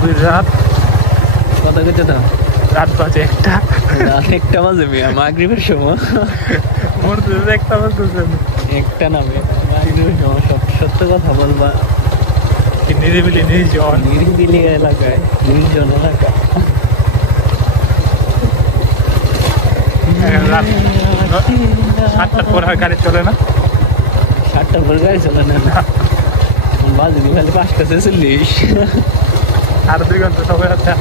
গভীর রাত, কথা কইতে দাও। রাত বাজে একটা, রাত একটা বাজে মিয়া, মাগরিবের সময়। একটা বাজতেছে, একটা নামে মাগরিবের সময় সত্য কথা বলবা। নিরিবিলি নির্জন, নিরিবিলি এলাকায়, নির্জন এলাকা। রাত 7টার পর আর গাড়ি চলে না। 7টার পর গাড়ি চলে না, বাজে নি খালি 5:40। আর 2 ঘন্টা সবাই আছে।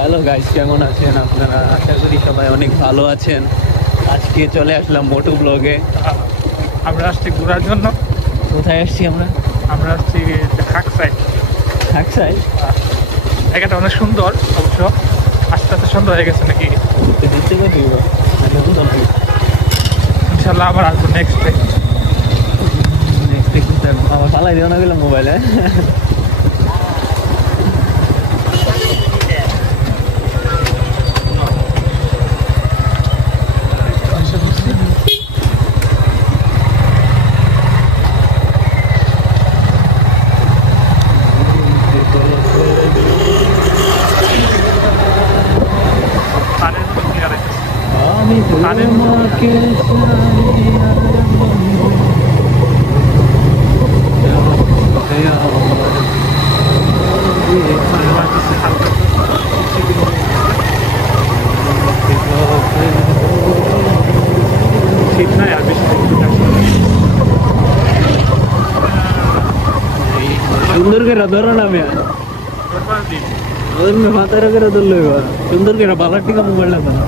হ্যালো গাইস, কেমন আছেন আপনারা? আশা করি সবাই অনেক ভালো আছেন। আজকে চলে আসলাম মোটু ব্লগে। আমরা আসছি ঘোরার জন্য। কোথায় আসছি আমরা? আমরা আসছি খাকসাই। খাকসাই জায়গাটা অনেক সুন্দর, অবশ্য আস্তে আস্তে সুন্দর হয়ে গেছে নাকি। ইনশাল্লাহ আবার আসবো নেক্সট ডে। আমার পালাই দিও না গেলাম মোবাইলে। আমি তোমাকে ঠিক নাই আর বেশি সুন্দর করে ধরো না মিয়া, মাথার করে ধরলে সুন্দর করে বালার টিকা মোবাইল লাগবে না,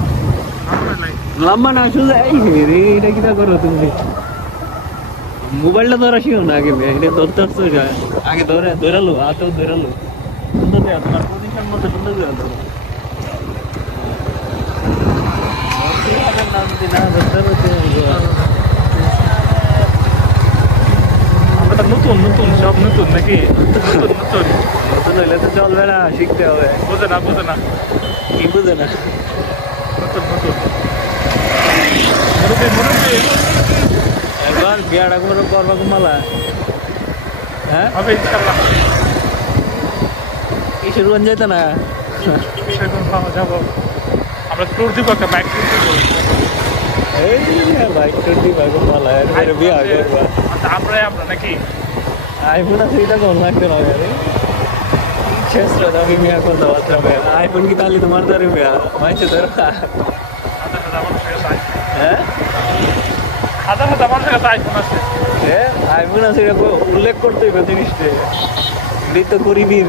লম্বা না শুধু এটা কিটা করো তুমি? মোবাইলটা ধরা শিখো না আগে, এটা ধরতে আসছো আগে ধরালো হাতেও ধরালো সুন্দর করে তোমার পজিশন মতো সুন্দর করে ধরো। নতুন নতুন সব নতুন নাকি? নতুন নতুন নতুন হইলে তো চলবে না, শিখতে হবে। বোঝে না বোঝে না, কি বুঝে না? নতুন নতুন মুরব্বী মুরব্বী একবার বিয়াটা করবা কুমালা, হ্যাঁ হবে ইনশাল্লাহ। কিশোরগঞ্জ যেত না? সেরকম পাওয়া যাবো। আমরা ট্যুর দিব, একটা বাইক ট্যুর দিব। এই বাইক টুর দিবা কুমালা, এরপরে বিয়া করবা। আচ্ছা আমরা নাকি আইফোন আছে, এটা কোন লাগতে না শেষ দামি মিয়া কথাবার্তা মেয়া। আইফোন কি তাহলে তোমার ধরে মেয়া মাইছে ধরো? হ্যাঁ হাজার হাজার মানুষের কাছে আইফোন আছে। আইফোন আছে, এটা উল্লেখ করতে হবে জিনিসটা। মৃত গরিবীর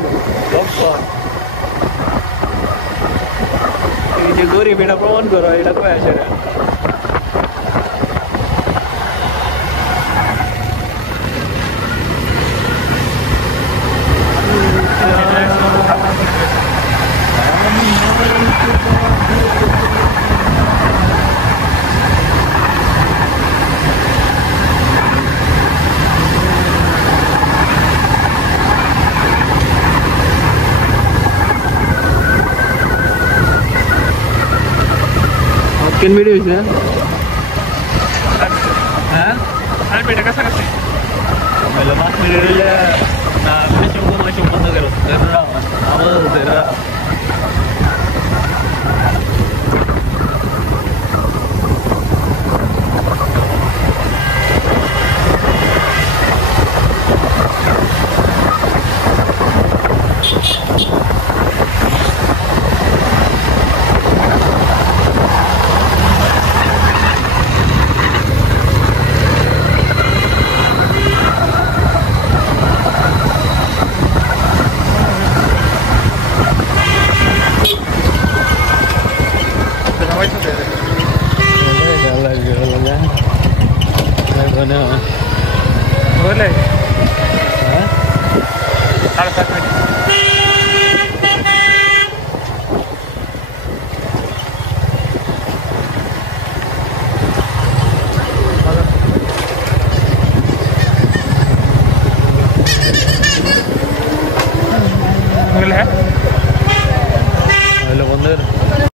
লক্ষণ, এই যে গরিব এটা প্রমাণ করো, এটা কয়ে আসে না। কেন ভিডিও হয়েছে? হ্যাঁ আমি পেটে কাছাকাছি বললো 5 মিনিট হইলে না, বেশি বন্ধ করো আমাদের বুঝলে 7:30 মিনিট